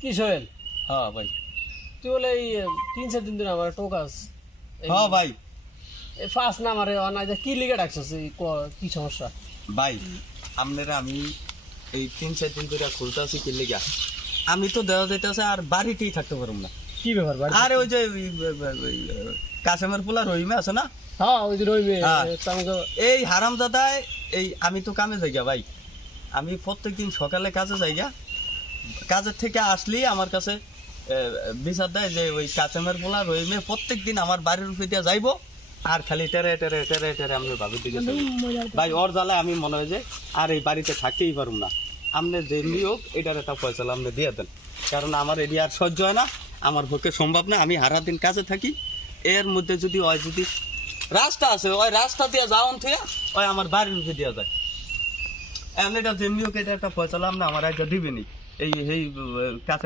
কি সোহেল, হ্যাঁ ভাই। তুই বলে এই 3-4 দিন ধরে আমার টোকাস হ্যাঁ ভাই। এই ফার্স্ট না আমারে অনাই কি লিগে ডাকছস, কি সমস্যা? ভাই আপনারা আমি এই 3-4 দিন ধরে খুলতেছি কি লিগা, আমি তো দেওয়া যাইতেছে আর বাড়িতেই থাকতে পারবো না। কি ব্যাপার বাড়ি? আর ওই যে কাশেমের পোলা রহিমে আছে না, হ্যাঁ ওই যে রইবে হ্যাঁ। আমাকে। এই হারামজাদায় এই আমি তো কামে যাই গা ভাই, আমি প্রত্যেকদিন সকালে কাজে যাই গা, কাজের থেকে আসলেই আমার কাছে বিচার দেয় যে ওই কাশেমের পোলা রহিমে প্রত্যেকদিন আমার বাড়ির উপরে দিয়ে যাইবো আর খালি টেরে টেরে টেরে টেরে আমি ভাবির দিকে যাবো। ভাই ওর জ্বালায় আমি মনে হয় যে আর এই বাড়িতে থাকতেই পারুম না। আপনি যেমনি হোক এটার একটা ফয়সালা আপনি দিয়ে দেন, কারণ আমার এরিয়া আর সহ্য হয় না, আমার পক্ষে সম্ভব না। আমি সারা দিন কাজে থাকি, এর মধ্যে যদি ওই যদি রাস্তা আছে ওই রাস্তা দিয়ে যাওয়ান থেকে ওই আমার বাড়ির উপরে দেওয়া যায়। এমনি এটা যেমনি হোক এটা একটা ফয়সালা আপনি আমার একটা দিবেনি এই এই কাছে